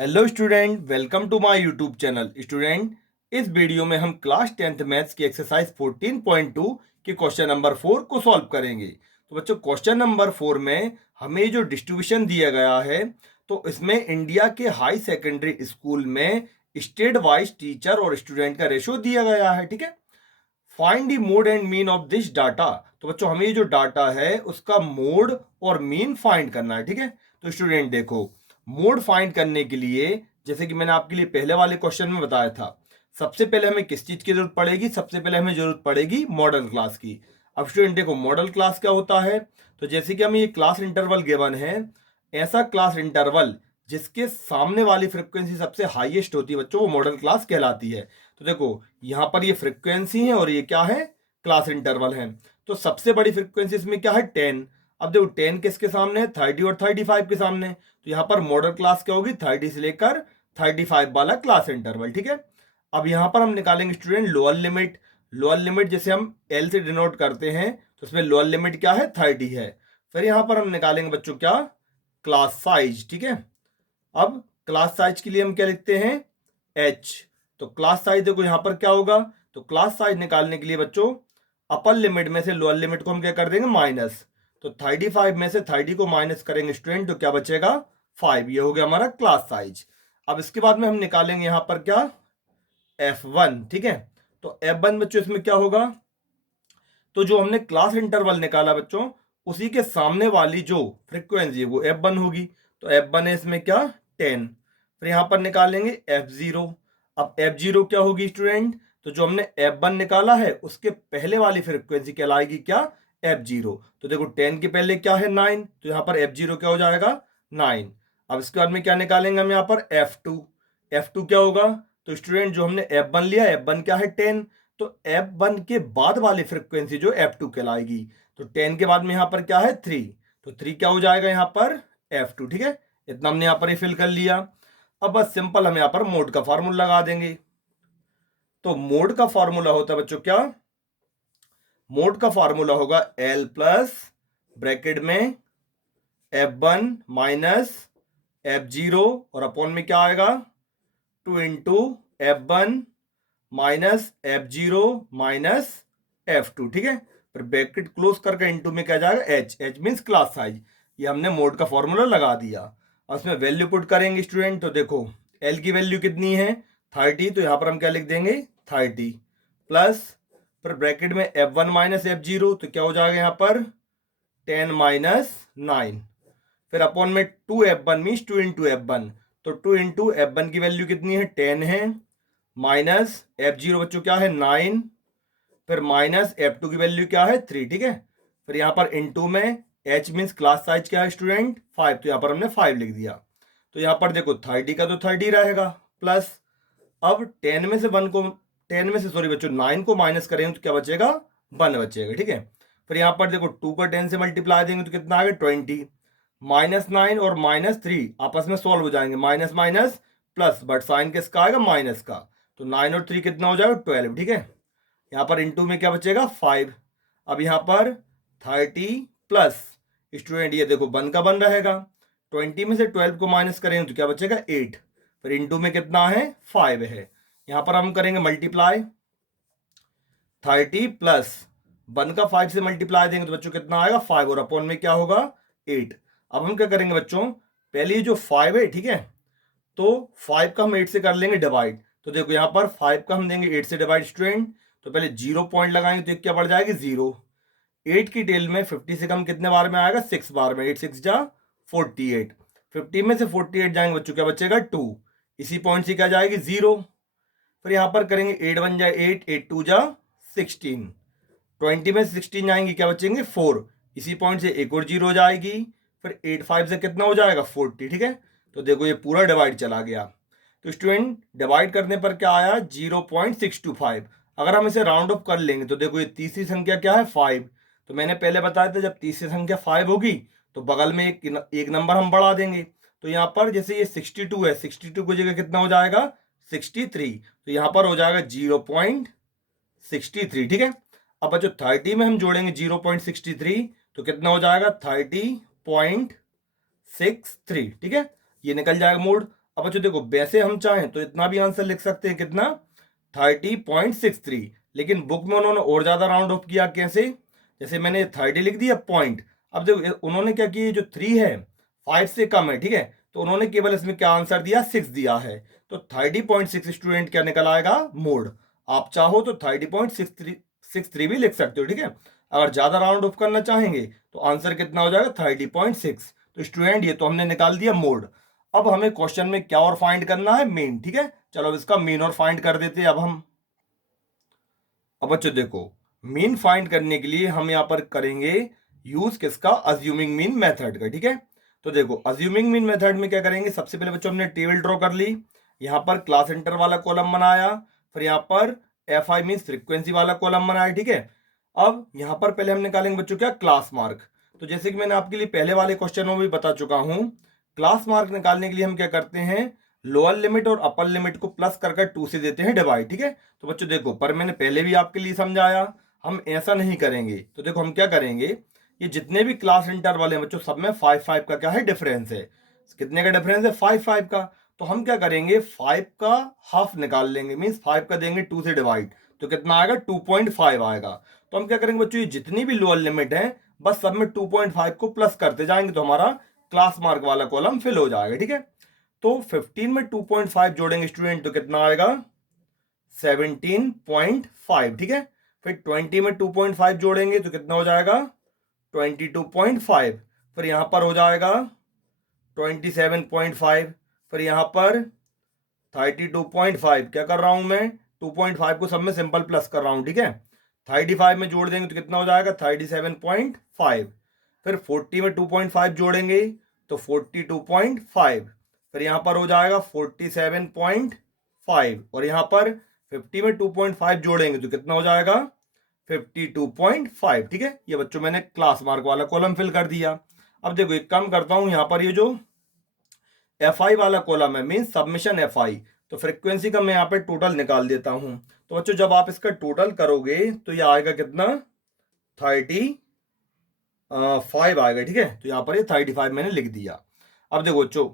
Hello student, welcome to my YouTube channel. Student, इस video में हम क्लास 10th मैथ्स की एक्सरसाइज 14.2 के क्वेश्चन नंबर 4 को सॉल्व करेंगे। तो बच्चों, क्वेश्चन नंबर 4 में हमें जो डिस्ट्रीब्यूशन दिया गया है, तो इसमें इंडिया के हाई सेकेंडरी स्कूल में स्टेट वाइज टीचर और स्टूडेंट का रेशो दिया गया है। ठीक है, find the mode and mean of this data. तो बच्चों, हमें ये जो डाटा है उसका मोड और मीन फाइंड करना है। ठीक है, तो स्टूडेंट देखो, मोड फाइंड करने के लिए जैसे कि मैंने आपके लिए पहले वाले क्वेश्चन में बताया था, सबसे पहले हमें किस चीज की जरूरत पड़ेगी? सबसे पहले हमें जरूरत पड़ेगी मॉडल क्लास की। अब स्टूडेंट देखो, मॉडल क्लास क्या होता है? तो जैसे कि हमें ये क्लास इंटरवल गिवन है, ऐसा क्लास इंटरवल जिसके सामने वाली फ्रिक्वेंसी सबसे हाईएस्ट होती है बच्चों, वो मॉडल क्लास कहलाती है। तो देखो, यहाँ पर ये फ्रिक्वेंसी है और ये क्या है? क्लास इंटरवल है। तो सबसे बड़ी फ्रिक्वेंसी इसमें क्या है? 10। अब देखो, 10 किसके सामने है? 30 और 35 के सामने। तो यहाँ पर मॉडल क्लास क्या होगी? 30 से लेकर 35 वाला क्लास इंटरवल। ठीक है, अब यहाँ पर हम निकालेंगे student lower limit. Lower limit जैसे हम एल से डिनोट करते हैं, तो उसमें लोअर लिमिट क्या है? 30 है। फिर यहाँ पर हम निकालेंगे बच्चों क्या? Class size. ठीक है, अब क्लास साइज के लिए हम क्या लिखते हैं? एच। तो क्लास साइज देखो यहाँ पर क्या होगा? तो क्लास साइज निकालने के लिए बच्चों, अपर लिमिट में से लोअर लिमिट को हम क्या कर देंगे? माइनस। तो 35 में से 30 को माइनस करेंगे स्टूडेंट, तो क्या बचेगा? 5। ये हो गया हमारा क्लास साइज। अब इसके बाद में हम निकालेंगे यहाँ पर क्या? F1। ठीक है, तो F1 बच्चों इसमें क्या होगा? तो जो हमने क्लास इंटरवल निकाला बच्चों, उसी के सामने वाली जो फ्रीक्वेंसी है वो F1 होगी। तो F1 है इसमें क्या? 10। फिर यहां पर निकालेंगे F0। अब F0 क्या होगी स्टूडेंट? तो जो हमने F1 निकाला है उसके पहले वाली फ्रीक्वेंसी कहलाएगी क्या? F0। तो देखो, 10 के पहले क्या है? 9। तो यहां पर F0 क्या हो जाएगा? 9। अब इसके बाद में क्या निकालेंगे हम? यहाँ पर F2। F2 क्या होगा? तो स्टूडेंट जो हमने F1 लिया, F1 क्या है? 10। तो F1 के बाद वाली फ्रीक्वेंसी जो F2 कहलाएगी। तो 10 के बाद में यहां पर क्या है? 3। तो 3 क्या हो जाएगा यहाँ पर? F2। ठीक है, इतना हमने यहाँ पर ही फिल कर लिया। अब बस सिंपल हम यहाँ पर मोड का फार्मूला लगा देंगे। तो मोड का फार्मूला होता है बच्चों क्या? मोड का फार्मूला होगा L प्लस ब्रैकेट में F1 माइनस F0 और अपॉन में क्या आएगा? 2 into F1 minus F0 minus F2। ठीक है, फिर ब्रैकेट क्लोज करके इनटू में क्या जाएगा? H। H means class size. ये हमने मोड का फॉर्मूला लगा दिया। और उसमें वैल्यू पुट करेंगे स्टूडेंट। तो देखो, L की वैल्यू कितनी है? 30। तो यहां पर हम क्या लिख देंगे? 30 प्लस, फिर ब्रैकेट में F1 माइनस F0। तो क्या हो जाएगा यहाँ पर? 10 माइनस 9। फिर अपॉन में 2F1 मीन्स 2 इंटू F1। तो 2 इंटू F1 की वैल्यू कितनी है? 10 है। माइनस F0 बच्चों क्या है? 9। फिर माइनस F2 की वैल्यू क्या है? 3। ठीक है, फिर यहाँ पर इनटू में H मीन्स क्लास साइज क्या है स्टूडेंट? 5। तो यहाँ पर हमने 5 लिख दिया। तो यहाँ पर देखो, 30 का तो 30 रहेगा प्लस, अब 10 में से 1 को, 10 में से सॉरी बच्चों 9 को माइनस करेंगे तो क्या बचेगा? 1 बचेगा। ठीक है, फिर यहाँ पर देखो 2 को 10 से मल्टीप्लाई देंगे तो कितना आ गया? 20। -9 और -3 आपस में सॉल्व हो जाएंगे, minus minus plus, but sign किसका आएगा? माइनस का। तो 9 और 3 कितना हो जाएगा? 12। ठीक है, यहाँ पर इनटू में क्या बचेगा? 5। अब यहाँ पर 30 प्लस स्टूडेंट, ये देखो 1 का 1 रहेगा। 20 में से 12 को माइनस करेंगे तो क्या बचेगा? 8। फिर इनटू में कितना है? 5 है। यहाँ पर हम करेंगे मल्टीप्लाई। 30 प्लस 1 का 5 से मल्टीप्लाई देंगे तो बच्चों कितना आएगा? 5। और अपॉन में क्या होगा? 8। अब हम क्या करेंगे बच्चों? पहले ये जो 5 है, ठीक है, तो 5 का हम 8 से कर लेंगे डिवाइड। तो देखो यहाँ पर 5 का हम देंगे 8 से डिवाइड स्टूडेंट। तो पहले 0 पॉइंट लगाएंगे तो क्या बढ़ जाएगी? 0। 8 की टेल में 50 से कम कितने बार में आएगा? 6 बार में। 8 6 जा 48। 50 में से 48 जाएंगे बच्चों, क्या बचेगा? 2। इसी पॉइंट से क्या जाएगी? 0। फिर यहाँ पर करेंगे 8 1 जा 8, 8 2 जा 16। 20 में से 16 जाएंगे, क्या बचेंगे? 4। इसी पॉइंट से एक और 0 हो जाएगी। फिर 8 5 से कितना हो जाएगा? 40। ठीक है, तो देखो ये पूरा डिवाइड चला गया। तो स्टूडेंट, डिवाइड करने पर क्या आया? 0.625। अगर हम इसे राउंड ऑफ कर लेंगे तो देखो ये तीसरी संख्या क्या है? 5। तो मैंने पहले बताया था, जब तीसरी संख्या 5 होगी तो बगल में एक नंबर हम बढ़ा देंगे। तो यहाँ पर जैसे ये 62 है, 62 की जगह कितना हो जाएगा? 63। तो यहाँ पर हो जाएगा 0.63। ठीक है, अब जो 30 में हम जोड़ेंगे 0.63 तो कितना हो जाएगा? 30.63। ठीक है, ये निकल जाएगा मोड। अब बच्चों देखो, वैसे हम चाहें तो इतना भी आंसर लिख सकते हैं, कितना, 30.63, लेकिन बुक में उन्होंने और ज्यादा राउंड ऑफ किया। कैसे? जैसे मैंने 30 लिख दिया पॉइंट, अब देखो उन्होंने क्या किया, जो 3 है 5 से कम है, ठीक है, तो उन्होंने केवल इसमें क्या आंसर दिया, 6 दिया है। तो 30.6 स्टूडेंट क्या निकल आएगा, मोड। आप चाहो तो 30.63 भी लिख सकते हो, ठीक है। अगर ज्यादा राउंड ऑफ करना चाहेंगे तो आंसर कितना हो जाएगा, 30.6। तो स्टूडेंट ये तो हमने निकाल दिया मोड। अब हमें क्वेश्चन में क्या और फाइंड करना है, मीन, ठीक है। चलो अब इसका मीन और फाइंड कर देते हैं अब हम। अब बच्चों देखो, मीन फाइंड करने के लिए हम यहां पर करेंगे यूज किसका, अज्यूमिंग मीन मेथड का, ठीक है। तो देखो अज्यूमिंग मीन मेथड में क्या करेंगे, सबसे पहले बच्चों हमने टेबल ड्रॉ कर ली, यहां पर क्लास इंटर वाला कॉलम बनाया, फिर यहां पर एफ आई मीन फ्रीक्वेंसी वाला कॉलम बनाया, ठीक है। अब यहां पर पहले हम निकालेंगे बच्चों क्या, क्लास मार्क। तो जैसे कि मैंने आपके लिए पहले वाले क्वेश्चन में भी बता चुका हूं, क्लास मार्क निकालने के लिए हम क्या करते हैं, लोअर लिमिट और अपर लिमिट को प्लस कर 2 से देते हैं डिवाइड, ठीक है। तो बच्चों देखो, पर मैंने पहले भी आपके लिए समझाया, हम ऐसा नहीं करेंगे। तो देखो हम क्या करेंगे, ये जितने भी क्लास इंटर वाले हैं बच्चों, सब में 5 का क्या है, डिफरेंस है। कितने का डिफरेंस है, 5 का। तो हम क्या करेंगे, 5 का हाफ निकाल लेंगे, मीन्स 5 का देंगे 2 से डिवाइड, तो कितना आएगा, 2.5 आएगा। तो हम क्या करेंगे बच्चों, ये जितनी भी लोअर लिमिट है बस सब में 2.5 को प्लस करते जाएंगे, तो हमारा क्लास मार्क वाला कॉलम फिल हो जाएगा, ठीक है। तो 15 में 2.5 जोड़ेंगे स्टूडेंट, तो कितना आएगा, 17.5, ठीक है। फिर 20 में 2.5 जोड़ेंगे तो कितना हो जाएगा, 22.5। फिर यहां पर हो जाएगा 27.5। फिर यहां पर 32.5। क्या कर रहा हूं मैं, 2.5 को सब में सिंपल प्लस कर रहा हूं, ठीक है। 35 में जोड़ देंगे तो कितना हो जाएगा, 37.5। फिर 40 में 2.5 जोड़ेंगे तो 42.5। फिर यहां पर हो जाएगा 47.5, और यहां पर 50 में 2.5 जोड़ेंगे तो कितना हो जाएगा, 52.5, ठीक है। ये बच्चों मैंने क्लास मार्क वाला कॉलम फिल कर दिया। अब देखो एक काम करता हूं, यहां पर ये जो एफ आई वाला कॉलम है, मीन सबमिशन एफ आई, तो फ्रीक्वेंसी का मैं यहाँ पे टोटल निकाल देता हूं। तो बच्चों जब आप इसका टोटल करोगे तो ये आएगा कितना, 35 आएगा, ठीक है। तो यहाँ पर ये 35 मैंने लिख दिया। अब देखो बच्चों,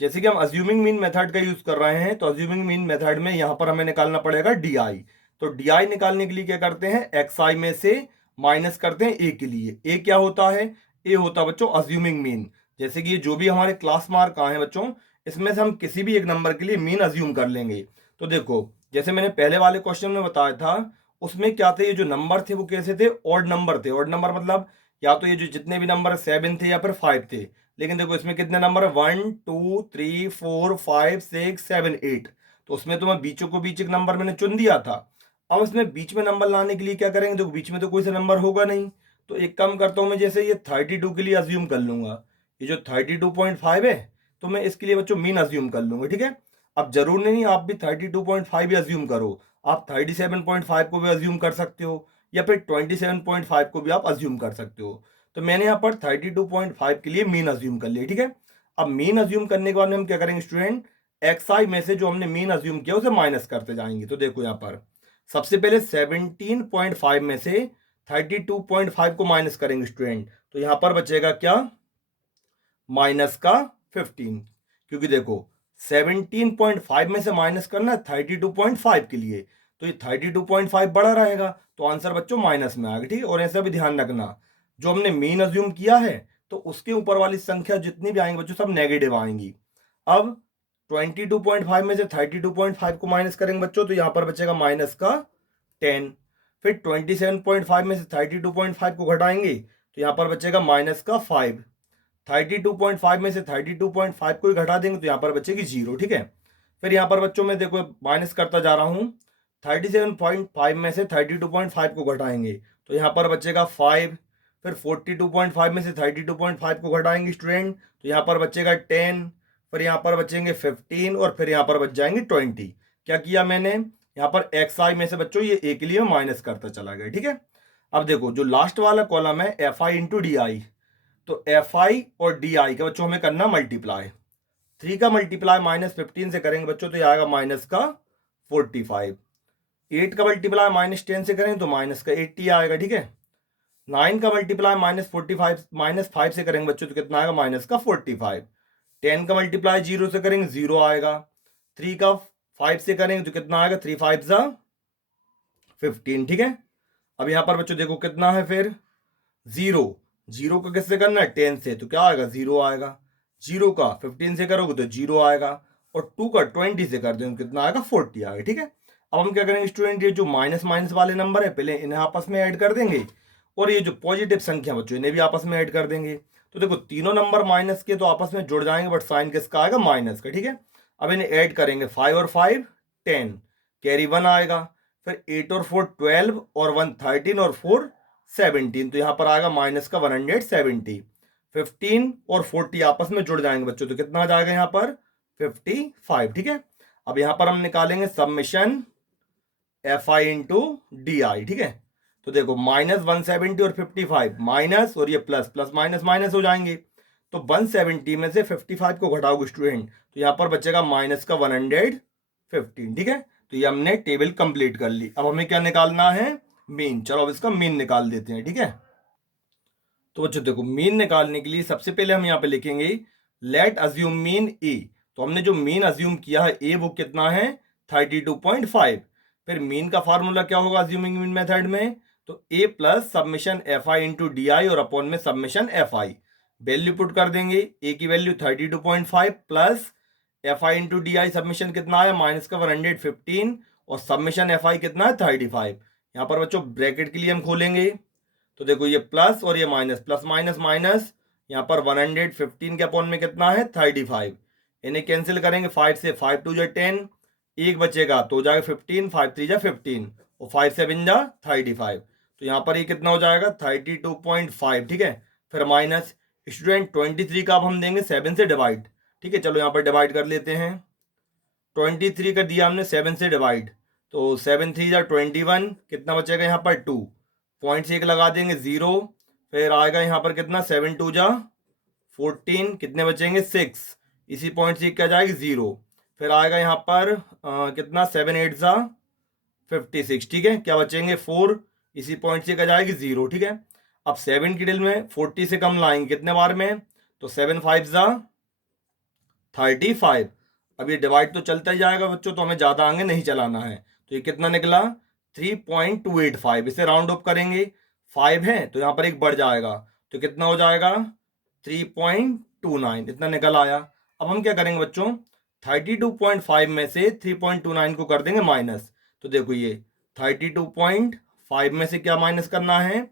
जैसे कि हम अज्यूमिंग मीन मेथड का यूज कर रहे हैं, तो अज्यूमिंग मीन मेथड में यहाँ पर हमें निकालना पड़ेगा डी आई। तो डी आई निकालने के लिए क्या करते हैं, एक्स आई में से माइनस करते हैं ए के लिए। ए क्या होता है, ए होता है बच्चों अज्यूमिंग मीन। जैसे कि ये जो भी हमारे क्लास मार्क आए हैं बच्चों, इसमें से हम किसी भी एक नंबर के लिए मीन अज्यूम कर लेंगे। तो देखो जैसे मैंने पहले वाले क्वेश्चन में बताया था, उसमें क्या थे, ये जो नंबर थे वो कैसे थे, ऑड नंबर थे। ऑड नंबर मतलब या तो ये जो जितने भी नंबर 7 थे या फिर 5 थे। लेकिन देखो इसमें कितने नंबर है, 1 2 3 4 5 6 7 8। तो उसमें तो मैं बीचों को बीच एक नंबर मैंने चुन दिया था। अब इसमें बीच में नंबर लाने के लिए क्या करेंगे, देखो बीच में तो कोई सा नंबर होगा नहीं। तो एक काम करता हूं मैं, जैसे ये 32 के लिए अज्यूम कर लूंगा, ये जो 32.5 है, तो मैं इसके लिए बच्चों मीन अज्यूम कर लूंगा, ठीक है। अब जरूर नहीं आप भी 32.5 भी अज्यूम करो, आप 37.5 को भी अज्यूम कर सकते हो, या फिर 27.5 को भी आप अज्यूम कर सकते हो। तो मैंने यहाँ पर 32.5 के लिए मीन अज्यूम कर लिया, ठीक है। अब मीन अज्यूम करने के बाद में हम क्या करेंगे स्टूडेंट, एक्स आई में से जो हमने मीन अज्यूम किया उसे माइनस करते जाएंगे। तो देखो यहाँ पर सबसे पहले 17.5 में से 32.5 को माइनस करेंगे स्टूडेंट, तो यहाँ पर बचेगा क्या, माइनस का 15। क्योंकि देखो 17.5 में से माइनस करना है 32.5 के लिए, तो ये 32.5 बड़ा रहेगा, तो आंसर बच्चों माइनस में आएगा, ठीक है। और ऐसा भी ध्यान रखना, जो हमने मीन अज्यूम किया है तो उसके ऊपर वाली संख्या जितनी भी आएंगी बच्चों सब नेगेटिव आएंगी। अब 22.5 में से 32.5 को माइनस करेंगे बच्चों, तो यहां पर बचेगा माइनस का 10। फिर 27.5 में से 32.5 को घटाएंगे तो यहां पर बचेगा माइनस का 5। 32.5 में से 32.5 को ही घटा देंगे तो यहाँ पर बचेगी 0, ठीक है। फिर यहाँ पर बच्चों में देखो माइनस करता जा रहा हूँ, 37.5 में से 32.5 को घटाएंगे तो यहाँ पर बचेगा 5। फिर 42.5 में से 32.5 को घटाएंगे स्टूडेंट, तो यहाँ पर बचेगा 10। फिर यहाँ पर बचेंगे 15, और फिर यहाँ पर बच जाएंगे 20। क्या किया मैंने, यहाँ पर एक्स आई में से बच्चों ये ए के लिए माइनस करता चला गया, ठीक है। अब देखो जो लास्ट वाला कॉलम है एफ आई इंटू डी आई, तो एफ आई और डी आई का बच्चों हमें करना मल्टीप्लाई। 3 का मल्टीप्लाई -15 से करेंगे बच्चों तो ये आएगा माइनस का 45। 8 का मल्टीप्लाई -10 से करेंगे तो माइनस का 80 आएगा, ठीक है। 9 का मल्टीप्लाई -45 -5 से करेंगे बच्चों तो कितना आएगा, माइनस का 45। 10 का मल्टीप्लाई 0 से करेंगे 0 आएगा, 3 का 5 से करेंगे तो कितना आएगा, 3 5 जा 15, ठीक है। अब यहाँ पर बच्चों देखो कितना है फिर, 0, 0 का किससे करना है, 10 से, तो क्या आएगा, 0 आएगा। 0 का 15 से करोगे तो 0 आएगा, और 2 का 20 से कर देंगे कितना आएगा, 40 आएगा, ठीक है। अब हम क्या करेंगे स्टूडेंट, ये जो माइनस माइनस वाले नंबर है पहले इन्हें आपस में ऐड कर देंगे, और ये जो पॉजिटिव संख्या बच्चों इन्हें भी आपस में ऐड कर देंगे। तो देखो तीनों नंबर माइनस के तो आपस में जुड़ जाएंगे, बट साइन किसका आएगा, माइनस का, ठीक है। अब इन्हें ऐड करेंगे, 5 और 5 10, कैरी 1 आएगा, फिर 8 और 4 12, और 1 13, और 4 17, तो यहाँ पर आएगा माइनस का 170। 15 और 40 आपस में जुड़ जाएंगे बच्चों, तो कितना आ जाएगा यहाँ पर, 55, ठीक है। अब यहाँ पर हम निकालेंगे submission F I into D आई, ठीक है। तो देखो माइनस 170 और 55 माइनस, और ये प्लस, प्लस माइनस माइनस हो जाएंगे, तो 170 में से 55 को घटाओगे स्टूडेंट, तो यहाँ पर बचेगा माइनस का 115, ठीक है। तो ये हमने टेबल कंप्लीट कर ली। अब हमें क्या निकालना है, मीन। चलो अब इसका मीन निकाल देते हैं, ठीक है। तो बच्चों देखो मीन निकालने के लिए सबसे पहले हम यहाँ पे लिखेंगे लेट अज्यूम मीन ए। तो हमने जो मीन अज्यूम किया है ए वो कितना है, 32.5। फिर मीन का फार्मूला क्या होगा अज्यूमिंग मीन मेथड में, तो A plus submission F I into D I, और अपॉन में submission F I. Value put कर देंगे, ए की value 32.5 plus F I into D I, submission कितना आया माइनस का 115, और सबमिशन एफ आई कितना है 35। यहाँ पर बच्चों ब्रैकेट के लिए हम खोलेंगे, तो देखो ये प्लस और ये माइनस, प्लस माइनस माइनस, यहाँ पर 115 के अपॉन में कितना है 35। इन्हें कैंसिल करेंगे, 5 से 5 2 जा 10, एक बचेगा तो हो जाएगा 15, 5 3 जा 15, और 5 7 जा 35। तो यहाँ पर ये कितना हो जाएगा 32.5, ठीक है। फिर माइनस स्टूडेंट 23 का अब हम देंगे 7 से डिवाइड, ठीक है। चलो यहाँ पर डिवाइड कर लेते हैं, 23 का दिया हमने 7 से डिवाइड, तो 7 3 जा 21, कितना बचेगा यहाँ पर 2, पॉइंट से एक लगा देंगे 0, फिर आएगा यहाँ पर कितना 7 2 जा 14, कितने बचेंगे 6, इसी पॉइंट से क्या जाएगी 0, फिर आएगा यहाँ पर कितना 7 8 जा 56, ठीक है। क्या बचेंगे 4, इसी पॉइंट से क्या जाएगी 0, ठीक है। अब 7 की डिल में 40 से कम लाएंगे कितने बार में, तो 7 5 जा 35। अब ये डिवाइड तो चलता ही जाएगा बच्चों, तो हमें ज़्यादा आगे नहीं चलाना है। तो ये कितना निकला 3.285। इसे राउंड ऑफ करेंगे, 5 है तो यहाँ पर एक बढ़ जाएगा, तो कितना हो जाएगा 3.29, इतना निकल आया। अब हम क्या करेंगे बच्चों, 32.5 में से 3.29 को कर देंगे माइनस। तो देखो ये 32.5 में से क्या माइनस करना है,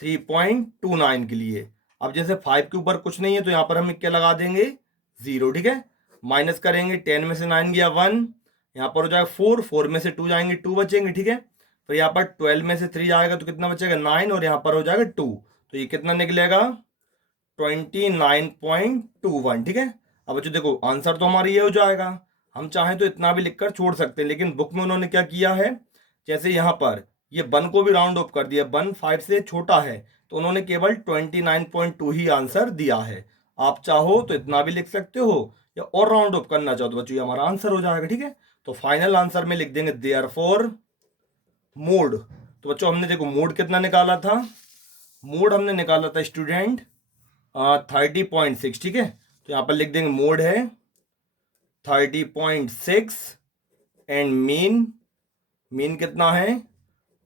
3.29 के लिए। अब जैसे 5 के ऊपर कुछ नहीं है तो यहाँ पर हम क्या लगा देंगे 0, ठीक है। माइनस करेंगे, 10 में से 9 गया 1, यहाँ पर हो जाएगा 4, 4 में से 2 जाएंगे 2 बचेंगे, ठीक है। फिर यहाँ पर 12 में से 3 जाएगा तो कितना बचेगा 9, और यहाँ पर हो जाएगा 2, तो ये कितना निकलेगा 29.21, ठीक है। अब बच्चों देखो आंसर तो हमारा ये हो जाएगा, हम चाहें तो इतना भी लिखकर छोड़ सकते हैं, लेकिन बुक में उन्होंने क्या किया है, जैसे यहाँ पर ये 1 को भी राउंड ऑफ कर दिया, 1 5 से छोटा है, तो उन्होंने केवल 29.2 ही आंसर दिया है। आप चाहो तो इतना भी लिख सकते हो, या और राउंड ऑफ करना चाहो तो बच्चों ये हमारा आंसर हो जाएगा, ठीक है। तो फाइनल आंसर में लिख देंगे देयरफॉर मोड। तो बच्चों हमने देखो मोड कितना निकाला था, मोड हमने निकाला था स्टूडेंट 30.6, ठीक है। तो यहाँ पर लिख देंगे मोड है 30.6, एंड मीन कितना है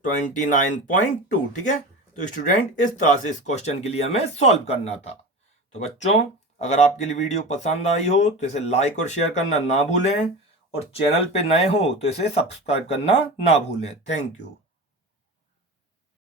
29.2, ठीक है। तो स्टूडेंट इस तरह से इस क्वेश्चन के लिए हमें सॉल्व करना था। तो बच्चों अगर आपके लिए वीडियो पसंद आई हो तो इसे लाइक और शेयर करना ना भूलें, और चैनल पे नए हो तो इसे सब्सक्राइब करना ना भूलें। Thank you.